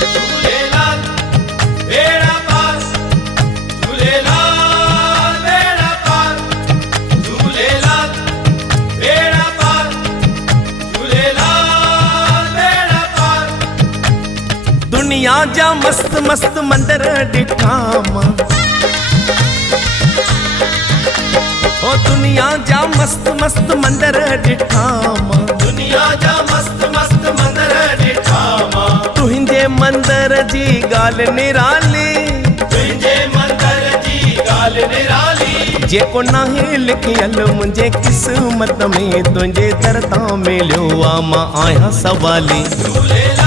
झूलेलाल बेड़ा पार, झूलेलाल बेड़ा पार, झूलेलाल बेड़ा पार, झूलेलाल बेड़ा पार। दुनिया जा मस्त मस्त मंदिर ॾिठा मां, ओ दुनिया जा मस्त मस्त मंदिर ॾिठा मां, दुनिया जा मस्त मस्त मंदिर ॾिठा मां। तुंहिंजे मंदिर जी ॻाल्हि निराली, तुंहिंजे मंदिर जी ॻाल्हि निराली। जेको नाहे लिखियल मुंहिंजे क़िस्मत में, तुंहिंजे दर तां मिलियो आ मां आहियां सवाली। झूलेलाल